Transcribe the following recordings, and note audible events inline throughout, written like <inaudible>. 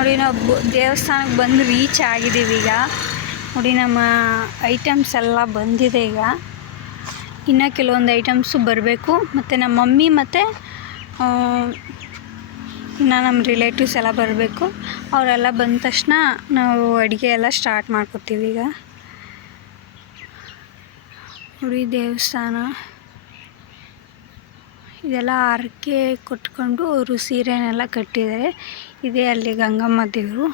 ನೋಡಿ ನಾವು ದೇವಸ್ಥಾನಕ್ಕೆ ಬಂದು ರೀಚ್ ಆಗಿದ್ದೀವಿ ಈಗ. ನೋಡಿ ನಮ್ಮ ಐಟಮ್ಸ್ ಎಲ್ಲ ಬಂದಿದೆ ಈಗ. ಇನ್ನು ಕೆಲವೊಂದು ಐಟಮ್ಸು ಬರಬೇಕು. ಮತ್ತು ನಮ್ಮ ಮಮ್ಮಿ ಮತ್ತು ಇನ್ನು ನಮ್ಮ ರಿಲೇಟಿವ್ಸ್ ಎಲ್ಲ ಬರಬೇಕು. ಅವರೆಲ್ಲ ಬಂದ ತಕ್ಷಣ ನಾವು ಅಡುಗೆ ಎಲ್ಲ ಸ್ಟಾರ್ಟ್ ಮಾಡ್ಕೊತೀವಿ ಈಗ. ನೋಡಿ ದೇವಸ್ಥಾನ. ಇದೆಲ್ಲ ಹರಕೆ ಕೊಟ್ಕೊಂಡು ಅವರು ಸೀರೆನೆಲ್ಲ ಕಟ್ಟಿದ್ದಾರೆ. ಇದೇ ಅಲ್ಲಿ ಗಂಗಮ್ಮ ದೇವರು.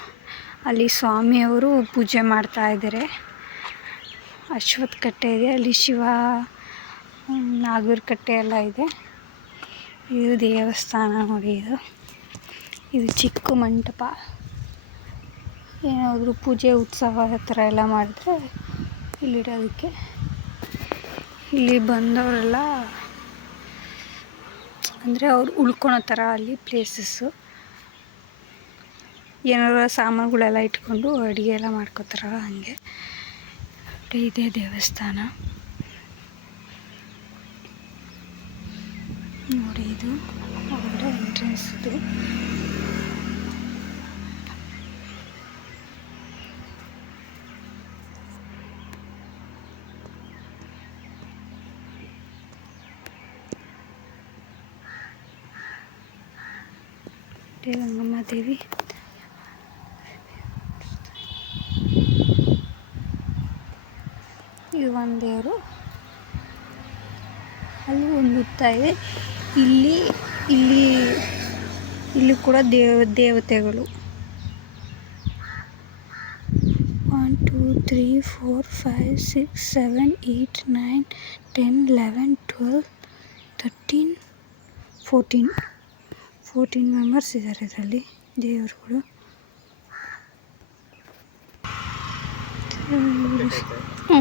ಅಲ್ಲಿ ಸ್ವಾಮಿಯವರು ಪೂಜೆ ಮಾಡ್ತಾ ಇದ್ದಾರೆ ಅಶ್ವತ್ಥ ಕಟ್ಟೆ ಇದೆ. ಅಲ್ಲಿ ಶಿವ ನಾಗೂರ್ ಕಟ್ಟೆ ಎಲ್ಲ ಇದೆ. ಇದು ದೇವಸ್ಥಾನ ನೋಡಿ ಇದು. ಇದು ಚಿಕ್ಕ ಮಂಟಪ. ಏನಾದರೂ ಪೂಜೆ, ಉತ್ಸವ ಆ ಥರ ಎಲ್ಲ ಮಾಡಿದ್ರೆ ಇಲ್ಲಿಡೋದಕ್ಕೆ ಇಲ್ಲಿ ಬಂದವರೆಲ್ಲ ಅಂದರೆ ಅವ್ರು ಉಳ್ಕೊಳೋ ಥರ ಅಲ್ಲಿ ಪ್ಲೇಸಸ್ಸು ಏನಾರ ಸಾಮಾನುಗಳೆಲ್ಲ ಇಟ್ಕೊಂಡು ಅಡುಗೆ ಎಲ್ಲ ಮಾಡ್ಕೋತಾರಲ್ಲ ಹಾಗೆ. ಇದೇ ದೇವಸ್ಥಾನ. ನೋಡಿ ಇದು ಒಳ್ಳೆ ಎಂಟ್ರೆನ್ಸ್ ಇದೇ. ಗಂಗಮ್ಮ ದೇವಿ ಇದು ಒಂದು ದೇವರು ಅಲ್ಲಿ ಒಂದು ಹುತ್ತ ಇದೆ. ಇಲ್ಲಿ ಇಲ್ಲಿ ಇಲ್ಲಿ ಕೂಡ ದೇವ ದೇವತೆಗಳು. One two three four five six seven eight nine ten eleven twelve thirteen fourteen fourteen members ಇದ್ದಾರೆ ಇದರಲ್ಲಿ ದೇವರುಗಳು. ಹ್ಞೂ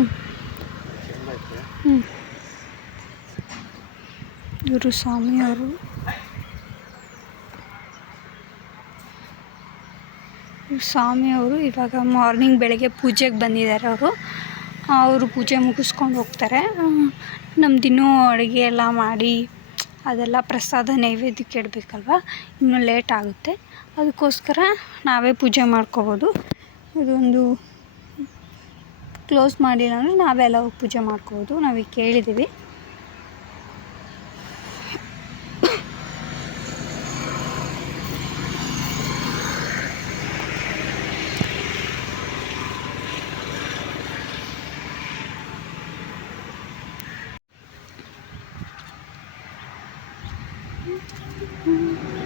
ಇವರು ಸ್ವಾಮಿಯವರು. ಸ್ವಾಮಿಯವರು ಇವಾಗ ಮಾರ್ನಿಂಗ್ ಬೆಳಗ್ಗೆ ಪೂಜೆಗೆ ಬಂದಿದ್ದಾರೆ ಅವರು. ಅವರು ಪೂಜೆ ಮುಗಿಸ್ಕೊಂಡು ಹೋಗ್ತಾರೆ. ನಮ್ದಿನ್ನೂ ಅಡುಗೆ ಎಲ್ಲ ಮಾಡಿ, ಅದೆಲ್ಲ ಪ್ರಸಾದ ನೈವೇದ್ಯಕ್ಕೆ ಇಡಬೇಕಲ್ವ? ಇನ್ನೂ ಲೇಟ್ ಆಗುತ್ತೆ. ಅದಕ್ಕೋಸ್ಕರ ನಾವೇ ಪೂಜೆ ಮಾಡ್ಕೋಬೋದು. ಇದೊಂದು ಕ್ಲೋಸ್ ಮಾಡಿಲ್ಲ ಅಂದರೆ ನಾವೆಲ್ಲ ಹೋಗಿ ಪೂಜೆ ಮಾಡ್ಕೋಬೋದು ನಾವೀಗ ಕೇಳಿದ್ದೀವಿ Mm-hmm.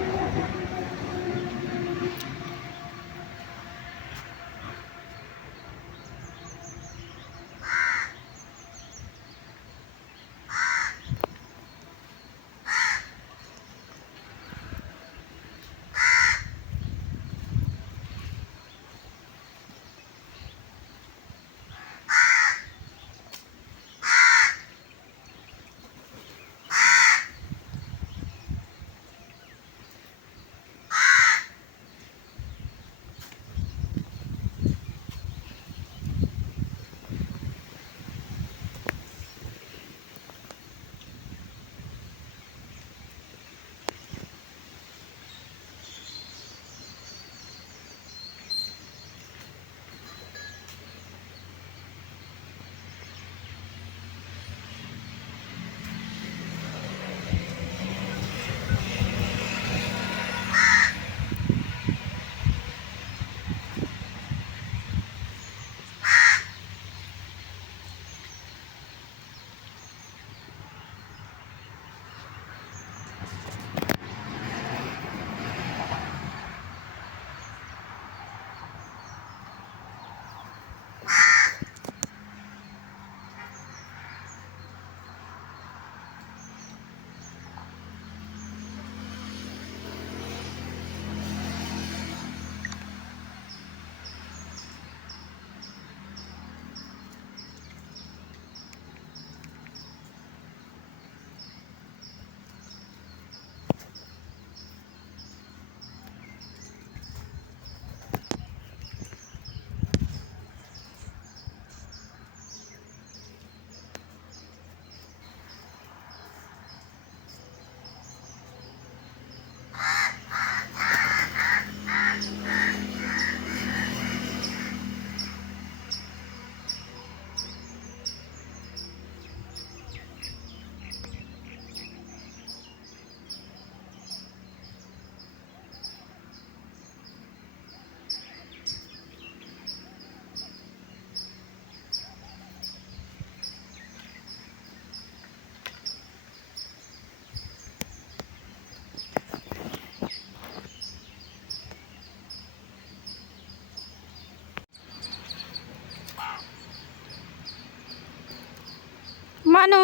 ಮಾನು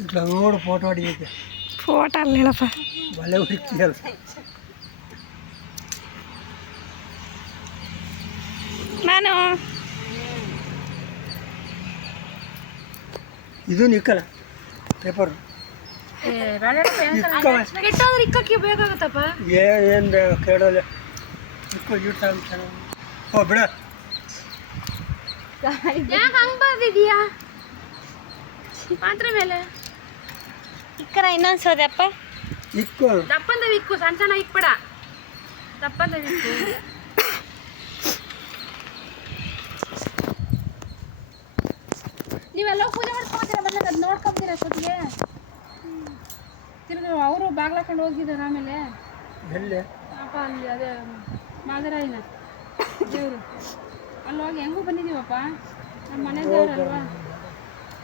ఇట్లా నోడు ఫోటో అడిగితే ಫೋಟೋ ಅಲ್ಲಿ ಹೇಳಪ್ಪ భలే ఉడికియాలి ಮಾನು ಇದು ನಿಕ್ಕಲ್ಲ ಪೇಪರ್ ಇಕ್ಕ ಕೆಟ್ಟಾದ್ರೆ ಇಕ್ಕಕ್ಕೆ ಬೇಕಾಗುತ್ತಪ್ಪ ಏ ಏನು ಕೇಳಲ್ಲ ಇಕ್ಕ ಇಟ್ಟು ಚೆನ್ನಾಗಿ ಓ ಬಿಡ ಯಾಕೆ ಹಂಗೆ ಬರ್ದಿದ್ಯಾ ಪಾತ್ರೆ ಮೇಲೆ. ಇಕ್ಕರ ಇನ್ನೊಂದು ಸೋದಪ್ಪ ಇಕ್ಕು. ದಪ್ಪಂದ ಇಕ್ಕು ಸಣ್ಣ ಸಣ್ಣ ಇಕ್ಬೇಡ. ದಪ್ಪಂದ ಇಕ್ಕು. ನೀವೆಲ್ಲ ಪೂಜೆ ಮಾಡ್ಕೊತೀರ ಬಂದಾಗ ಅದು ನೋಡ್ಕೊಂತೀರ ಅಷ್ಟೊತ್ತಿಗೆ ತಿರುಗ ಅವರು ಬಾಗ್ಲಾಕೊಂಡು ಹೋಗಿದ್ದಾರೆ ಆಮೇಲೆ. ಎಲ್ಲಿ? ಅಪ್ಪ ಅಲ್ಲಿ ಅದೇ ಮಾದರಾಯಿನ ದೇವರು. ಅಲ್ಲಿ ಹೋಗಿ ಹೆಂಗೂ ಬಂದಿದ್ದೀವಪ್ಪ ನಮ್ಮ ಮನೆ ದೇವ್ರಲ್ವಾ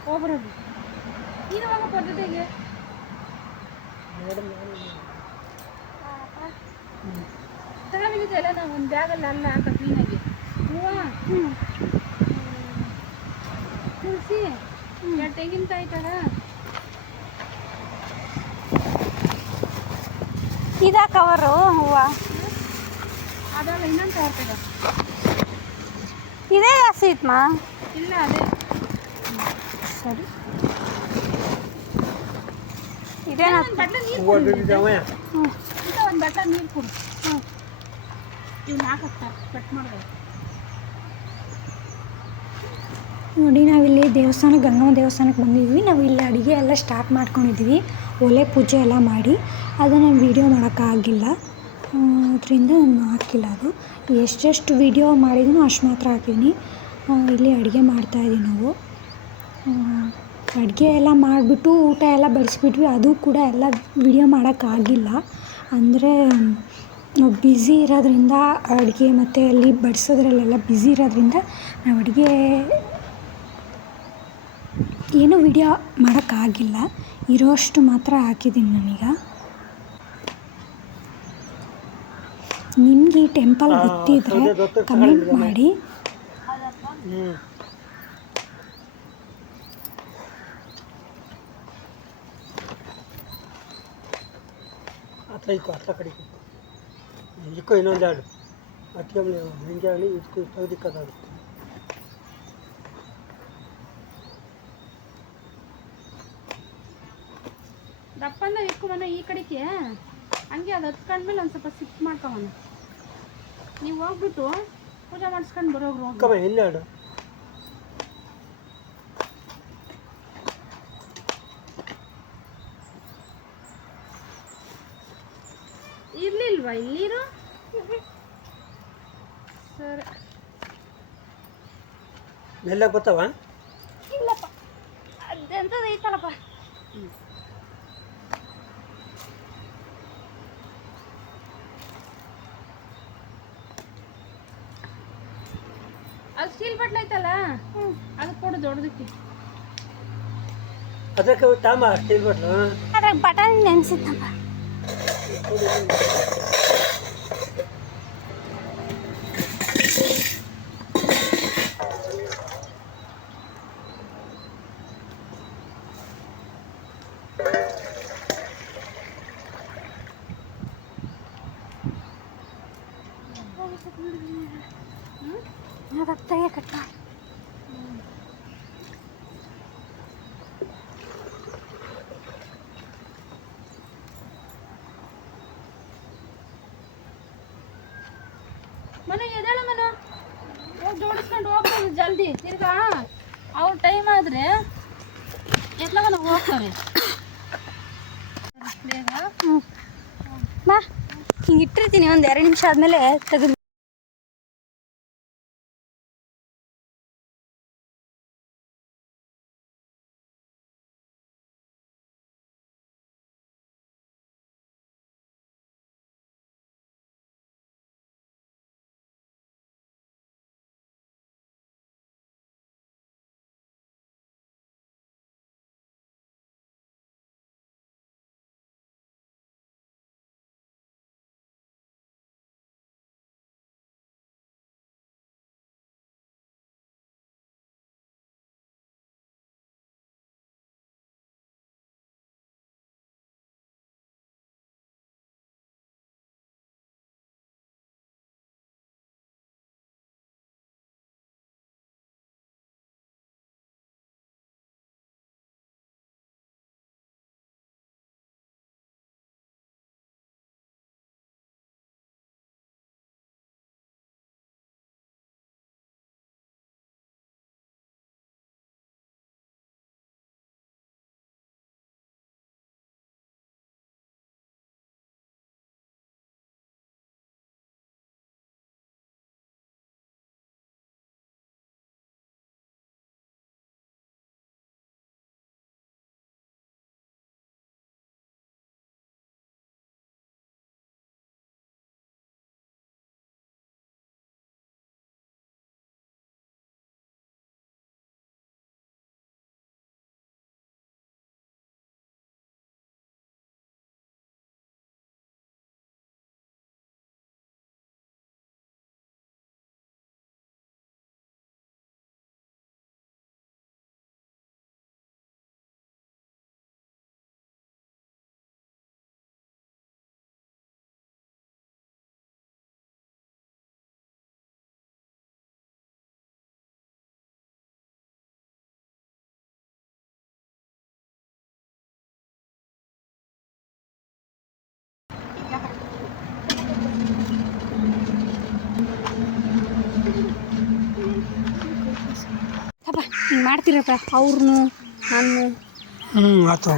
ಹೋಗ್ಬರೋದು. ಹೋಗ ಪದ್ಧತಿಗೆ ತಗೊಂಡಿದ್ದೆಲ್ಲ ನಾವು ಒಂದು ಬ್ಯಾಗಲ್ಲಿ ಅಲ್ಲ ಹಾಕ ಕ್ಲೀನಾಗಿ ಹೂವು. ತುಳಸಿ. ಎರಡು ತೆಂಗಿನಕಾಯಿ ತಡ ಇದಾ ಕವರು ಹೂವ. ಅದಲ್ಲ ಇನ್ನೊಂದು ತಗೊಳ್ತದ ಇದೇ ಜಾಸ್ತಿ ಇತ್ಮಾ ಇಲ್ಲ ಅದೇ. ಸರಿ. ಒಂದು ನೀರು ಕೊಡು ಹ್ಞೂ ಇವ್ನ ಹಾಕತ್ತ ಕಟ್ ನೋಡಿ ನಾವಿಲ್ಲಿ ದೇವಸ್ಥಾನ ಗಂಗಮ್ಮ ದೇವಸ್ಥಾನಕ್ಕೆ ಬಂದಿದ್ವಿ. ನಾವು ಇಲ್ಲಿ ಅಡುಗೆ ಎಲ್ಲ ಸ್ಟಾರ್ಟ್ ಮಾಡ್ಕೊಂಡಿದ್ವಿ. ಒಲೆ ಪೂಜೆ ಎಲ್ಲ ಮಾಡಿ. ಅದನ್ನು ವೀಡಿಯೋ ಮಾಡೋಕ್ಕಾಗಿಲ್ಲ ಅದರಿಂದ ನಾನು ಹಾಕಿಲ್ಲ ಅದು. ಎಷ್ಟೆಷ್ಟು ವೀಡಿಯೋ ಮಾಡಿದ್ನೋ ಅಷ್ಟು ಮಾತ್ರ ಹಾಕಿದ್ದೀನಿ ಇಲ್ಲಿ ಅಡುಗೆ ಮಾಡ್ತಾಯಿದ್ದೀವಿ ನಾವು. ಅಡುಗೆ ಎಲ್ಲ ಮಾಡಿಬಿಟ್ಟು ಊಟ ಎಲ್ಲ ಬಡಿಸ್ಬಿಟ್ವಿ. ಅದು ಕೂಡ ಎಲ್ಲ ವೀಡಿಯೋ ಮಾಡೋಕ್ಕಾಗಿಲ್ಲ ಅಂದರೆ ನಾವು ಬ್ಯುಸಿ ಇರೋದ್ರಿಂದ ಅಡುಗೆ ಮತ್ತು ಅಲ್ಲಿ ಬಡಿಸೋದ್ರಲ್ಲೆಲ್ಲ ಬ್ಯುಸಿ ಇರೋದ್ರಿಂದ ನಾವು ಅಡುಗೆ ಏನೂ ವಿಡಿಯೋ ಮಾಡೋಕ್ಕಾಗಿಲ್ಲ ಇರೋಷ್ಟು ಮಾತ್ರ ಹಾಕಿದ್ದೀನಿ ನಾನೀಗ. ನಿಮಗೆ ಈ ಟೆಂಪಲ್ ಗೊತ್ತಿದ್ರೆ ಕಮೆಂಟ್. ಮಾಡಿ. ಅತ್ತ ಇಕ್ಕು ಅತ್ತ ಕಡೆ ಇಕ್ಕು ಇನ್ನೊಂದು ಎರಡು. ಅದಕ್ಕೆ ಹಿಂಗೆ ಆಗಲಿ ಇದಕ್ಕೂ ತೆಗ್ದಿಕ್ಕದಾಡು ದಪ್ಪನ ಇಟ್ಕೊಂಬನ ಈ ಕಡೆಗೆ ಹಂಗೆ ಅದು ಹತ್ಕೊಂಡ್ಮೇಲೆ ಒಂದು ಸ್ವಲ್ಪ ಸಿಕ್ ಮಾಡ್ಕೊಂಬನ ನೀವು ಹೋಗ್ಬಿಟ್ಟು ಪೂಜೆ ಮಾಡಿಸ್ಕೊಂಡು ಬರೋಗ್ರು ಹೋಗಿ ಇಕ್ಕಮ್ಮ ಇರ್ಲಿಲ್ವಾ ಇಲ್ಲಿರು. ಸರಿ. ಬರ್ತಾವ? ಇಲ್ಲಪ್ಪ. ಅದೆಂಥದ್ದು ಐತಲ್ಲಪ್ಪ. ಅದು ಸ್ಟೀಲ್ ಬಟ್ಲ ಐತಲ್ಲ? ಅದು ಕೊಡು ದೊಡ್ಡದಕ್ಕೆ. ಅದಕ್ಕೆ ತಾಮ ಸ್ಟೀಲ್ ಬಟ್ಲು ಅದ್ರಾಗ ಬಟನ್ ನೆನೆಸಿತ್ತಪ್ಪ. ಅದಕ್ಕೆ ಕಟ್ಟ ಮನೆ ಎದೇಳ ಮನ ಹೋಗಿ ಜೋಡಿಸ್ಕೊಂಡು ಹೋಗ್ಬೋದು ಜಲ್ದಿ ತಿರ್ಗಾ ಅವ್ರ ಎಲ್ಲವನ್ನ ಹೋಗ್ತವೆ ಬೇಗ? ಹಿಂಗೆ ಇಟ್ಟಿರ್ತೀನಿ ಒಂದು ಎರಡು ನಿಮಿಷ ಆದ್ಮೇಲೆ ತೆಗೆದು ಮಾಡ್ತೀರಪ್ಪ ಅವ್ರನ್ನು ನಾನು ಹ್ಞೂ ಆಯ್ತು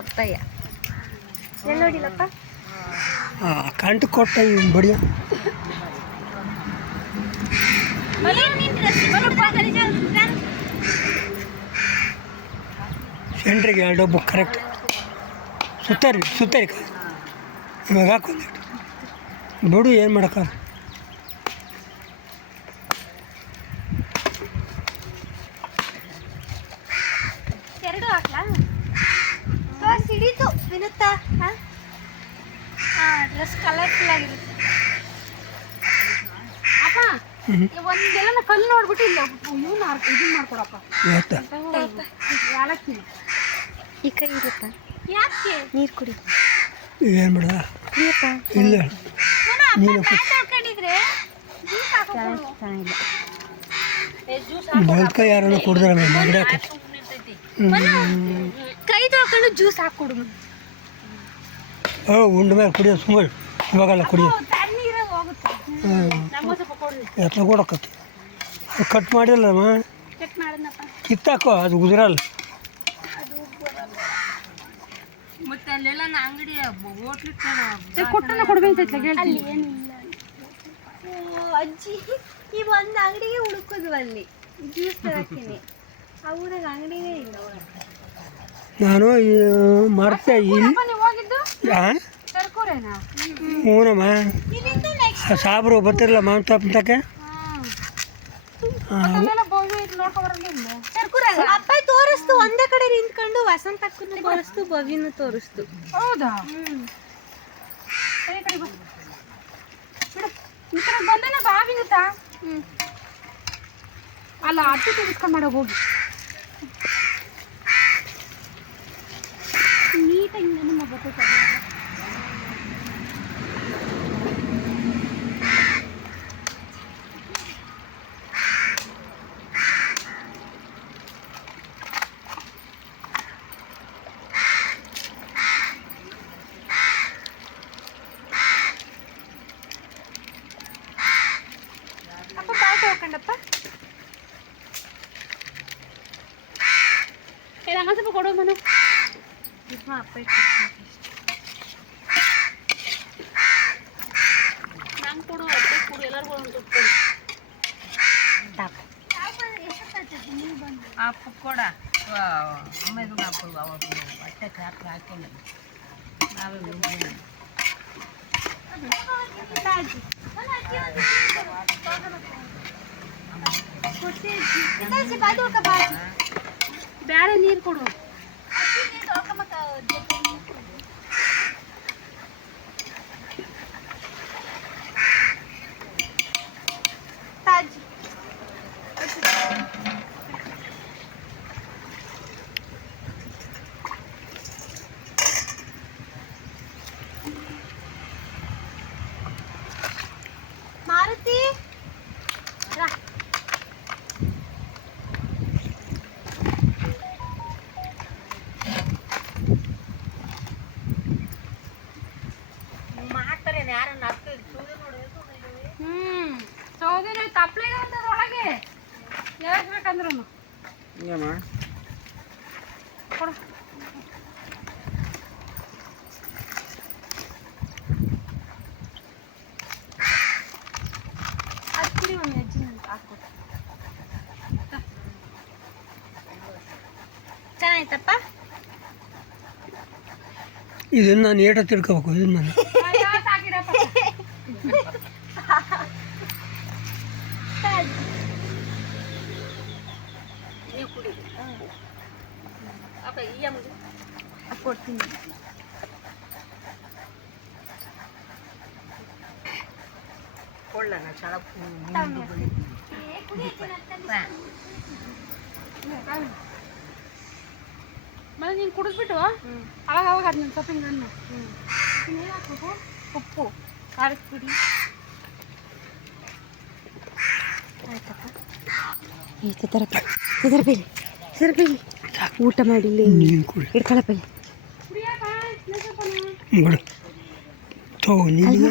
ಅಪ್ಪಯ್ಯ. ನೋಡಿಲ್ಲಪ್ಪ? ಕಂಟು ಕೊಟ್ಟ ಇವ್ನು ಬಡಿಯ. ಸೆಂಟ್ರಿಗೆ ಎರಡು ಡಬ್ಬು ಕರೆಕ್ಟ್ ಸುತ್ತರಿ ಸುತ್ತರಿ ಇವಾಗ ಹಾಕೊಂದಿಟ್ಟು ಬಿಡು ಏನು ಮಾಡೋಕ್ಕ. ಎರಡು ಹಾಕ್ಲಾ? ಸಿಡೀತು ವಿನುತ್ತಾ ಹಾಂ? ಡ್ರೆಸ್ ಕಲರ್ಫುಲ್ ಆಗಿರುತ್ತೆ. ಅಪ್ಪ ಒಂದೆಲ್ಲ ಕಲ್ಲು ನೋಡ್ಬಿಟ್ಟು ಇಲ್ಲ ಇವನ್ನ ಇದು ಮಾಡ್ಕೊಡಪ್ಪ ಯಾಲಕ್ಕಿ. ಈ ಕೈ ಇರುತ್ತ? ನೀರು ಕುಡಿ. ಏನು ಬಿಡ? ಇಲ್ಲ. ನೀನು ಹಾಕೊಂಡಿದ್ರೆ ಬಲ್ಕ ಯಾರನ್ನ ಕುಡಿದ್ರೆ ಮಗಡೆ ಕೈ ತೊಳ್ಕೊಂಡು ಜ್ಯೂಸ್ ಓ ಉಂಡ ಮೇಲೆ ಕುಡಿಯೋ ಸುಮ್ಮನೆ ಇವಾಗೆಲ್ಲ ಕುಡಿಯೋ. ಎತ್ತ ಕೊಡಕತ್ತಿ. ಕಟ್ ಮಾಡಿಲ್ಲಮ್ಮ. ಕಿತ್ತಾಕೋ ಅದು ಉದುರಲ್ಲ ಮತ್ತೆ ಅಲ್ಲೆಲ್ಲ ನಾ ಅಂಗಡಿ ಕೊಟ್ಟನ ಕೊಡ್ಬೇಕೈತೆ ಅಲ್ಲಿ ಏನಿಲ್ಲ. ಅಜ್ಜಿ ಈ ಒಂದು ಅಂಗಡಿಗೆ ಹುಡುಕೋದು ಅಲ್ಲಿ. ಜ್ಯೂಸ್ ತರತೀನಿ ಆ ಊರಾಗ ಅಂಗಡಿನೇ ಇಲ್ಲ ನಾನು ಈ ಮಾಡ್ತೆ ಇಲ್ಲಿ ಹೋಗಿದ್ದು? ಹಾಂ ತರ್ಕೋರೇನಾ ಹ್ಞೂನಮ್ಮ ಇಲ್ಲಿಂದ ನೆಕ್ಸ್ಟ್ ಆ ಸಾಬ್ರು ಬರ್ತಿರಲ್ಲ ಮಾವಿನ ತಪ್ಪಂತಕ್ಕೆ ಅಪ್ಪ ತೋರಿಸ್ತು ಒಂದೇ ಕಡೆ ನಿಂತ್ಕೊಂಡು ವಸಂತ ಅಕ್ಕನ ತೋರಿಸ್ತು ಬವಿನ ತೋರಿಸ್ತು. ಹೌದಾ? ಈ ಕಡೆ ಬಂದನ ತಾ ಅಲ್ಲ ಅಟ್ಟು ತೆಗೆಸ್ಕೊಂಡು ಮಾಡೋ ಹೋಗಿ. ನೀಟಾಗಿ ನನ್ನ ಬರ್ತೈತೆ ಅಪ್ಪ ಬಾಟ್ ಹೋಗ್ಕಂಡಪ್ಪ ಹಂಗ ಸ್ವಲ್ಪ ಕೊಡೋ ಮನು ಅಪ್ಪ ನಂಗೆ ಕೊಡು ಅಪ್ಪ ಕೊಡು ಎಲ್ಲರಿಗೂ ಒಂದು ಕೊಡು ಆ ಕೊಡ ಅಮ್ಮೆದು ಹಾಕೋದು ಅವತ್ತು ಹೊಟ್ಟೆಗೆ ಹಾಕಿ ಹಾಕಿಲ್ಲ ನಾವೇ ಬೇರೆ ನೀರು ಕೊಡು. যে ಮಮ್ಮಿ ಅಜ್ಜಿ ನಂಗೆ ಹಾಕು ಚೆನ್ನಾಯ್ತಪ್ಪ ಇದನ್ನ ನಾನು ಏಟ ತಿಳ್ಕೋಬೇಕು ಇದನ್ನ ನಾನು ಮತ್ತೆ ನೀನು ಕುಡಿದ್ಬಿಟ್ಟು ಅವಾಗ ಅವಾಗ ಅದನ್ನ ಸ್ವಲ್ಪ ಹಿಂಗೆ ಅನ್ನು ಉಪ್ಪು ಖಾರದ ಪುಡಿ. ಊಟ ಮಾಡಿ ನೀನು ಕುಡಿ. ಇಡ್ಕೊಳಪ್ಪ ಕುಡಿಯಪ್ಪ ಇನ್ನೊಂದ್ ಸ್ವಲ್ಪನ. ಬಿಡು ತೋ ನಿಲ್ಲಿಗೆ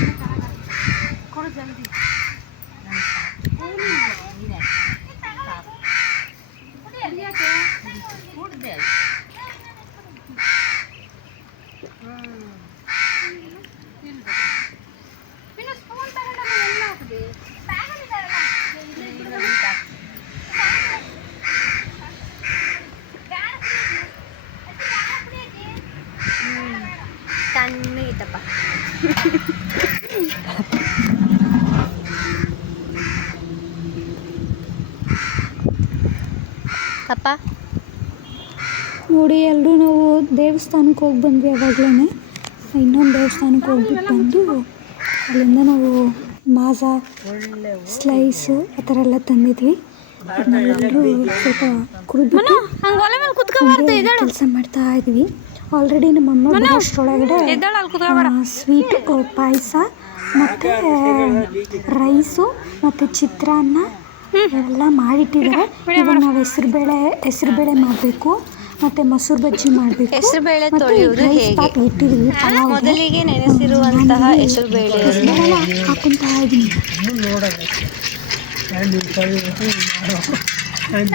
ನೋಡಿ ಎಲ್ಲರೂ ನಾವು ದೇವಸ್ಥಾನಕ್ಕೆ ಹೋಗಿ ಬಂದ್ವಿ ಅವಾಗಲೇ ಇನ್ನೊಂದು ದೇವಸ್ಥಾನಕ್ಕೆ ಹೋಗ್ಬಿಟ್ಟು ಬಂದು ಅಲ್ಲಿಂದ ನಾವು ಮಾಜಾ ಸ್ಲೈಸು ಆ ಥರ ಎಲ್ಲ ತಂದಿದ್ವಿ. ಸ್ವಲ್ಪ ಕುಡಿದ್ಬಿಟ್ಟು ಕೆಲಸ ಮಾಡ್ತಾ ಇದ್ವಿ. ಆಲ್ರೆಡಿ ಬರೋಷ್ಟರೊಳಗಡೆ ಅಲ್ಲಿ ಕುತ್ಕೋಬೇಡ ಸ್ವೀಟ್ ಪಾಯಸ ಮತ್ತೆ ರೈಸು ಮತ್ತು ಚಿತ್ರಾನ್ನ ಎಲ್ಲ ಮಾಡಿಟ್ಟಿದ್ದಾರೆ. ಇವಾಗ ನಾವು ಹೆಸರು ಬೇಳೆ ಹೆಸರು ಬೇಳೆ ಮಾಡಬೇಕು. ಮತ್ತು ಮೊಸರು ಬಜ್ಜಿ ಮಾಡಬೇಕು. ಹೆಸರುಬೇಳೆ ಬೇಳೆ ತೊಳೆಯುವುದು ಹೇಗೆ? ಮೊದಲಿಗೆ ನೆನೆಸಿರುವಂತಹ ಹೆಸರುಬೇಳೆ ಬೇಳೆ ಹಾಕೊಂತಾ ಇದ್ದೀನಿ.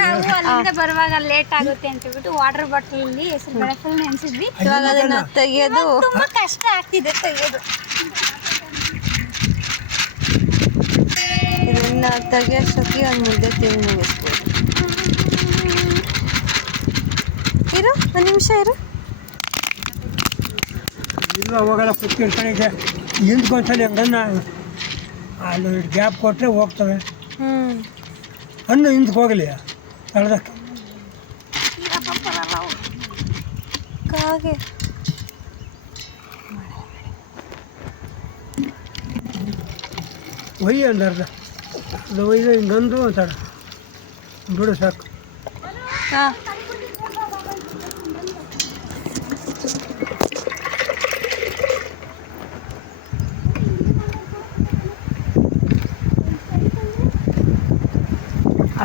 ನಾವು ಅಲ್ಲಿಂದ ಬರುವಾಗ ಲೇಟ್ ಆಗುತ್ತೆ ಅಂತ ಹೇಳ್ಬಿಟ್ಟು ವಾಟರ್ ಬಾಟಲಲ್ಲಿ ಹೆಸರು ಬೇಳೆ ಫುಲ್ ನೆನೆಸಿದ್ವಿ. ಇವಾಗ ಅದನ್ನ ತೆಗೆಯೋದು ತುಂಬಾ ಕಷ್ಟ ಆಗ್ತಿದೆ ತೆಗೆಯೋದು ಇದನ್ನ ಸತಿ ಒಂದು ಮುದ್ದೆ ತಿಂದು ಮುಗಿಸ್ಬೋದು ಇರು ಒಂದು ನಿಮಿಷ ಇರು ಇಲ್ಲ ಅವಾಗೆಲ್ಲ ಕುತ್ಕೊಂಡ್ಕೊಂಡಿದ್ದೆ ಹಿಂದ್ಕೊಂದ್ಸಲಿ ಹಂಗನ್ನ ಅಲ್ಲಿ ಗ್ಯಾಪ್ ಕೊಟ್ಟರೆ ಹೋಗ್ತವೆ ಹ್ಮ್ ಹಣ್ಣು ಹಿಂದಕ್ಕೆ ಹೋಗಲಿ ತಳ್ದಕ್ಕೆ ಕಾಗೆ ಒಯ್ಯಿ ಒಂದು ಅರ್ಧ ಅದು ಒಯ್ದು ಹಿಂಗಂದು ಒಂಥರ ಬಿಡು ಸಾಕು ಹಾ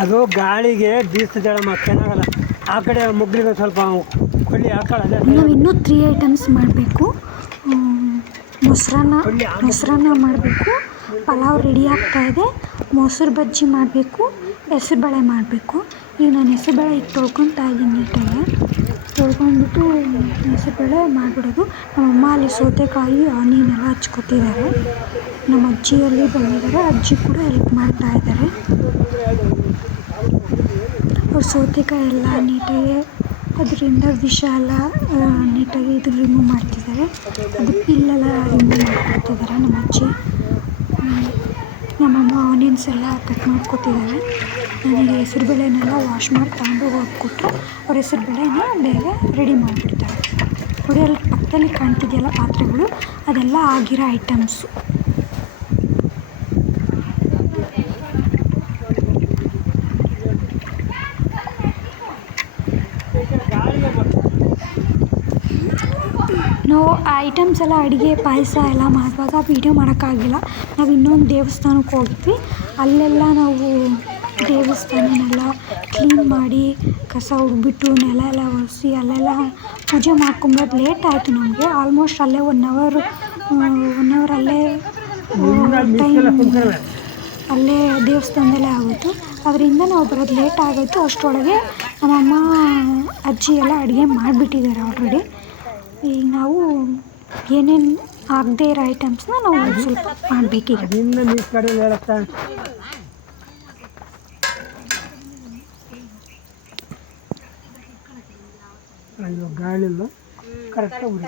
ಅದು ಗಾಳಿಗೆ ಬೀಸ್ತದಳ ಚೆನ್ನಾಗಲ್ಲ. ಆ ಕಡೆ ಮುಗ್ಲಿಗೆ ಸ್ವಲ್ಪ ಕೊಳ್ಳಿ ಹಾಕೊಳ್ಳಲ್ಲ ನಾವು ಇನ್ನೂ ತ್ರೀ ಐಟಮ್ಸ್ ಮಾಡಬೇಕು. ಮೊಸರನ್ನ ಮೊಸರನ್ನ ಮಾಡಬೇಕು. ಪಲಾವ್ ರೆಡಿ ಆಗ್ತಾ ಇದೆ. ಮೊಸರು ಬಜ್ಜಿ ಮಾಡಬೇಕು. ಹೆಸರುಬೇಳೆ ಮಾಡಬೇಕು. ಈಗ ನಾನು ಹೆಸರುಬೇಳೆ ಈಗ ತೊಳ್ಕೊತಾ ಇದ್ದೀನಿ ನೀಟಾಗಿ ತೊಳ್ಕೊಂಡ್ಬಿಟ್ಟು ಹೆಸರುಬೇಳೆ ಮಾಡಿಬಿಡೋದು. ನಮ್ಮಮ್ಮ ಅಲ್ಲಿ ಸೌತೆಕಾಯಿ ಆನಿಯನ್ ಎಲ್ಲ ಹಚ್ಕೊತಿದ್ದಾರೆ ನಮ್ಮ ಅಜ್ಜಿಯಲ್ಲಿ ಬಂದಿದ್ದಾರೆ. ಅಜ್ಜಿ ಕೂಡ ಹೆಲ್ಪ್ ಮಾಡ್ತಾ ಇದ್ದಾರೆ. ಸೌತೆಕಾಯಿ ಎಲ್ಲ ನೀಟಾಗಿ ಅದರಿಂದ ವಿಷ ಎಲ್ಲ ನೀಟಾಗಿ ಇದು ರಿಮೂವ್ ಮಾಡ್ತಿದ್ದಾರೆ. ಅದು ಪಿಲ್ಲೆಲ್ಲ ರಿಮೂವ್ ಮಾಡ್ಕೊತಿದ್ದಾರೆ ನಮ್ಮ ಅಜ್ಜಿ. ನಮ್ಮ ನಮ್ಮಮ್ಮ ಆನಿಯನ್ಸ್ ಎಲ್ಲ ಕಟ್ ಮಾಡ್ಕೊತಿದ್ದಾರೆ. ನನಗೆ ಹೆಸರುಬೇಳೆನೆಲ್ಲ ವಾಶ್ ಮಾಡಿ ತಗೊಂಡು ಹೋಗ್ಬಿಟ್ಟು ಅವ್ರ ಹೆಸರುಬೇಳೆನ ಬೇಗ ರೆಡಿ ಮಾಡಿಬಿಡ್ತಾರೆ. ನೋಡಿ ಪಕ್ಕದಲ್ಲಿ ಕಾಣ್ತಿದೆಯಲ್ಲ ಪಾತ್ರೆಗಳು, ಅದೆಲ್ಲ ಆಗಿರೋ ಐಟಮ್ಸು ಐಟಮ್ಸ್ ಎಲ್ಲ ಅಡುಗೆ, ಪಾಯಸ ಎಲ್ಲ ಮಾಡುವಾಗ ವೀಡಿಯೋ ಮಾಡೋಕ್ಕಾಗಿಲ್ಲ. ನಾವು ಇನ್ನೊಂದು ದೇವಸ್ಥಾನಕ್ಕೆ ಹೋಗಿದ್ವಿ. ಅಲ್ಲೆಲ್ಲ ನಾವು ದೇವಸ್ಥಾನನೆಲ್ಲ ಕ್ಲೀನ್ ಮಾಡಿ ಕಸ ಹುಡ್ಬಿಟ್ಟು ನೆಲ ಎಲ್ಲ ಒರೆಸಿ ಅಲ್ಲೆಲ್ಲ ಪೂಜೆ ಮಾಡ್ಕೊಂಬರೋದು ಲೇಟ್ ಆಯಿತು ನಮಗೆ. ಆಲ್ಮೋಸ್ಟ್ ಅಲ್ಲೇ ಒನ್ ಅವರ್ ಒನ್ ಅವರ್ ಅಲ್ಲೇ ಟೈಮ್ ಅಲ್ಲೇ ದೇವಸ್ಥಾನದಲ್ಲೇ ಆಗೋಯ್ತು. ಅದರಿಂದ ನಾವು ಬರೋದು ಲೇಟ್ ಆಗೋಯ್ತು. ಅಷ್ಟರೊಳಗೆ ನಮ್ಮಮ್ಮ ಅಜ್ಜಿ ಎಲ್ಲ ಅಡುಗೆ ಮಾಡಿಬಿಟ್ಟಿದ್ದಾರೆ ಆಲ್ರೆಡಿ ಈಗ ನಾವು ಏನೇನು ಆಗದೇ ಇರೋ ಐಟಮ್ಸ್ನ ನಾವು ಸ್ವಲ್ಪ ಮಾಡಬೇಕೀಗ ಅದರಿಂದ ಮೀಸ್ ಕಡೆ ಹೇಳುತ್ತಾ ಅಯ್ಯೋ ಗಾಳಿಲ್ಲ ಕರೆಕ್ಟಾಗಿ ಉರಿ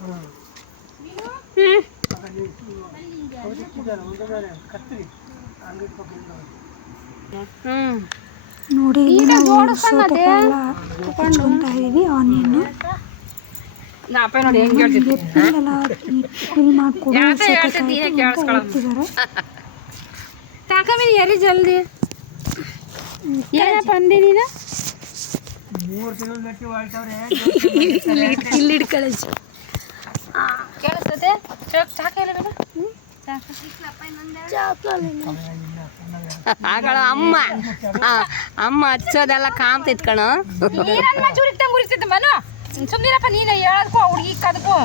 ಹಾಂ ಹ್ಮ್ ನೋಡಿ ಇಲ್ಲಿ ನಾವು ಸೌತೆಕಾಯಿ ಎಲ್ಲ ಹಚ್ಕೊತಾ ಇದ್ದೀವಿ ಆನಿಯನ್ನು ನೋಡಿ ಹೆಂಗೆ ಹೇಳ್ತಿದ್ದೆ. ಹೇಳ್ಕೊಂಬಿ ಎರಿ ಜಲ್ದಿ? ಏನಪ್ಪ ಅಂದಿ ನೀನು? <laughs> ಇಲ್ಲಿ ಹಿಡ್ಕೊಳ್ಳಿ ಕೇಳಿಸ್ತದೆ. ಆಗಳ ಅಮ್ಮ ಆ, ಅಮ್ಮ ಹಚ್ಚೋದೆಲ್ಲ ಕಾಮ್ತೈತ್ ಕಣ. ಮನು? ಸುಮ್ಮನಿರಪ್ಪ ನೀನು ಹೇಳೋದಕ್ಕೂ ಹುಡುಗಿ ಕದಕ್ಕೂ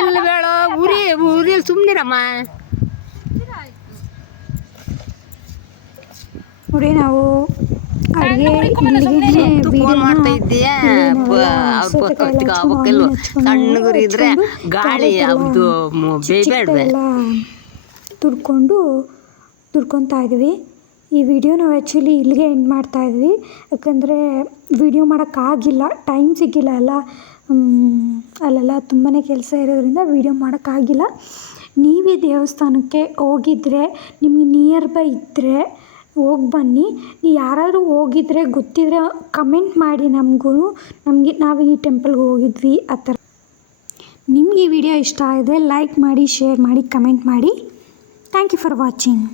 ಇಲ್ಲ ಬೇಡ. ಉರಿ ಉರಿ ಸುಮ್ಮನಿರಮ್ಮ ನೋಡಿ ನಾವು ಫೋನ್ ಮಾಡ್ತಾ ಇದ್ದೀಯ? ಅವ್ರ ಕೊತ್ತಿಗೆ ಆಗ್ಬೇಕಲ್ವ ಸಣ್ಣಗುರಿ ಇದ್ರೆ ಗಾಳಿ ತುರ್ಕೊಂಡು ತುರ್ಕೊತಾ ಇದ್ವಿ. ಈ ವಿಡಿಯೋ ನಾವು ಆ್ಯಕ್ಚುಲಿ ಇಲ್ಲಿಗೆ ಎಂಡ್ ಮಾಡ್ತಾ ಇದ್ವಿ. ಯಾಕಂದರೆ ವಿಡಿಯೋ ಮಾಡೋಕ್ಕಾಗಿಲ್ಲ ಟೈಮ್ ಸಿಕ್ಕಿಲ್ಲ ಅಲ್ಲ ಅಲ್ಲೆಲ್ಲ ತುಂಬಾ ಕೆಲಸ ಇರೋದ್ರಿಂದ ವಿಡಿಯೋ ಮಾಡೋಕ್ಕಾಗಿಲ್ಲ ನೀವೇ ದೇವಸ್ಥಾನಕ್ಕೆ ಹೋಗಿದ್ರೆ, ನಿಮಗೆ ನಿಯರ್ ಬೈ ಇದ್ದರೆ ಹೋಗಿ ಬನ್ನಿ. ನೀವು ಯಾರಾದರೂ ಹೋಗಿದ್ರೆ ಗೊತ್ತಿದ್ರೆ ಕಮೆಂಟ್ ಮಾಡಿ ನಮಗೂ. ನಮಗೆ, ನಾವು ಈ ಟೆಂಪಲ್ಗೆ ಹೋಗಿದ್ವಿ, ಆ ಥರ. ನಿಮಗೆ ಈ ವಿಡಿಯೋ ಇಷ್ಟ ಆಗಿದೆ ಲೈಕ್ ಮಾಡಿ ಶೇರ್ ಮಾಡಿ ಕಮೆಂಟ್ ಮಾಡಿ. Thank you for watching